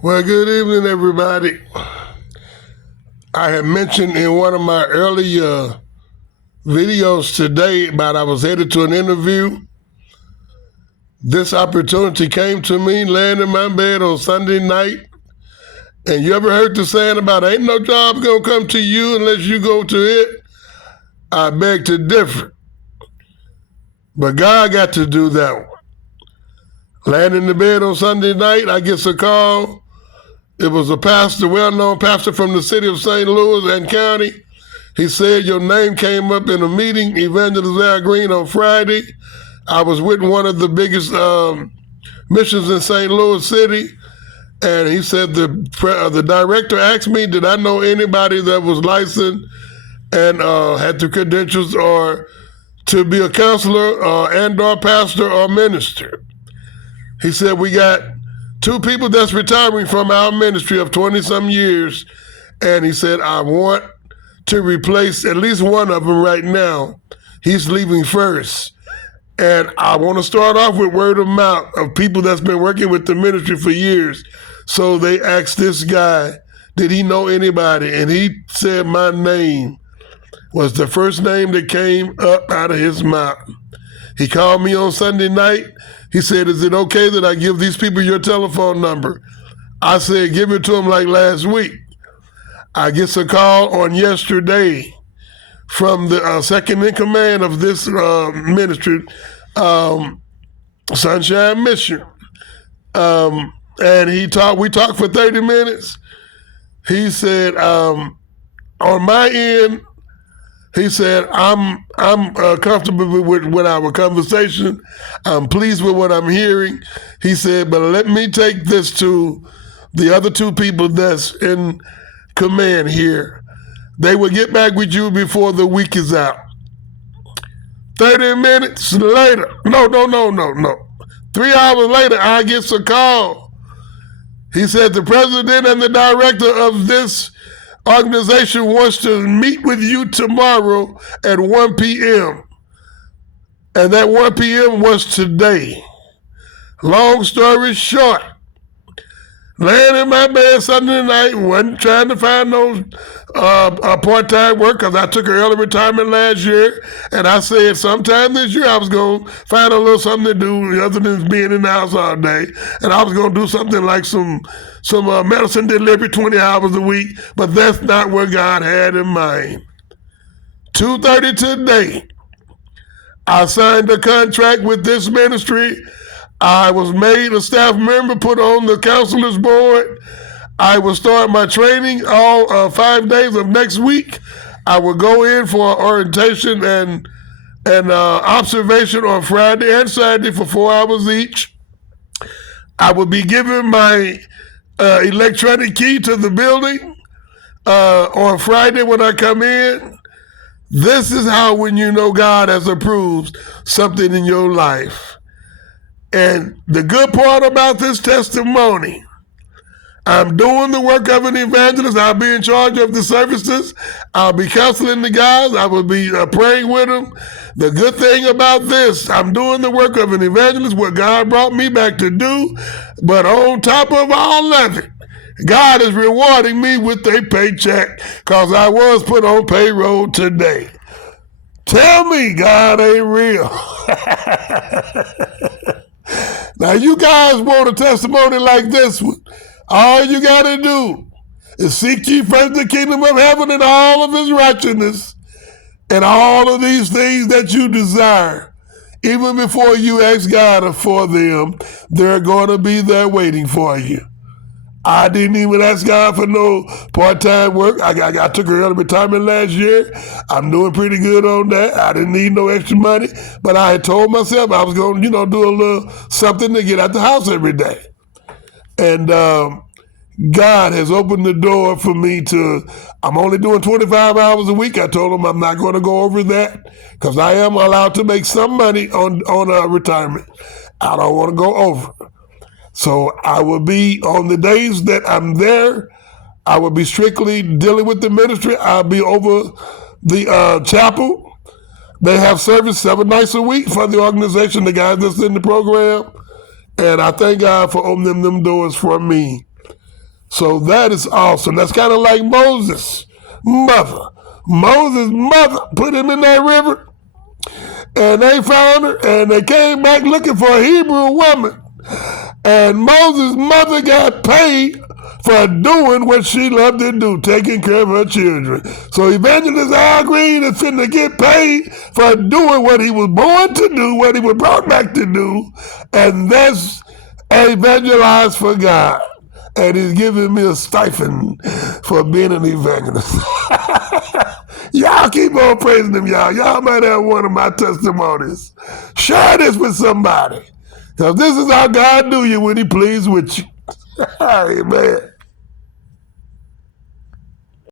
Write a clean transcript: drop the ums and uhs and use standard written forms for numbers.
Well, good evening, everybody. I had mentioned in one of my earlier videos today about I was headed to an interview. This opportunity came to me laying in my bed on Sunday night. And you ever heard the saying about ain't no job gonna come to you unless you go to it? I beg to differ. But God got to do that one. Laying in the bed on Sunday night, I get a call. It was a pastor, well-known pastor from the city of St. Louis and County. He said your name came up in a meeting, Evangelist Al Green, on Friday. I was with one of the biggest missions in St. Louis City, and he said the director asked me, did I know anybody that was licensed and had the credentials or to be a counselor and or pastor or minister. He said, we got two people that's retiring from our ministry of 20-some years, and he said, I want to replace at least one of them right now. He's leaving first. And I want to start off with word of mouth of people that's been working with the ministry for years. So they asked this guy, did he know anybody? And he said my name was the first name that came up out of his mouth. He called me on Sunday night. He said, is it okay that I give these people your telephone number? I said, give it to them like last week. I get a call on yesterday from the second in command of this ministry, Sunshine Mission. And we talked for 30 minutes. He said, on my end, he said, I'm comfortable with our conversation. I'm pleased with what I'm hearing. He said, but let me take this to the other two people that's in command here. They will get back with you before the week is out. 30 minutes later, no. 3 hours later, I get a call. He said, the president and the director of this organization wants to meet with you tomorrow at 1 p.m. And that 1 p.m. was today. Long story short, laying in my bed Sunday night, wasn't trying to find no part-time work because I took an early retirement last year, and I said sometime this year I was going to find a little something to do other than being in the house all day, and I was going to do something like some medicine delivery 20 hours a week, but that's not what God had in mind. 2:30 today, I signed a contract with this ministry. I was made a staff member, put on the counselor's board. I will start my training all 5 days of next week. I will go in for orientation and observation on Friday and Saturday for 4 hours each. I will be given my electronic key to the building on Friday when I come in. This is how when you know God has approved something in your life. And the good part about this testimony, I'm doing the work of an evangelist. I'll be in charge of the services. I'll be counseling the guys. I will be praying with them. The good thing about this, I'm doing the work of an evangelist, what God brought me back to do. But on top of all of it, God is rewarding me with a paycheck because I was put on payroll today. Tell me God ain't real. Now, you guys want a testimony like this one. All you got to do is seek ye first the kingdom of heaven and all of his righteousness and all of these things that you desire. Even before you ask God for them, they're going to be there waiting for you. I didn't even ask God for no part-time work. I took early retirement last year. I'm doing pretty good on that. I didn't need no extra money, but I had told myself I was going to, do a little something to get out the house every day. And God has opened the door for me I'm only doing 25 hours a week. I told him I'm not going to go over that because I am allowed to make some money on retirement. I don't want to go over. So I will be, on the days that I'm there, I will be strictly dealing with the ministry. I'll be over the chapel. They have service 7 nights a week for the organization, the guys that's in the program. And I thank God for opening them doors for me. So that is awesome. That's kind of like Moses' mother. Moses' mother put him in that river, and they found her, and they came back looking for a Hebrew woman. And Moses' mother got paid for doing what she loved to do, taking care of her children. So Evangelist Al Green is finna get paid for doing what he was born to do, what he was brought back to do, and that's evangelize for God. And he's giving me a stipend for being an evangelist. Y'all keep on praising him, y'all. Y'all might have one of my testimonies. Share this with somebody. Because this is how God do you when he pleased with you. Amen.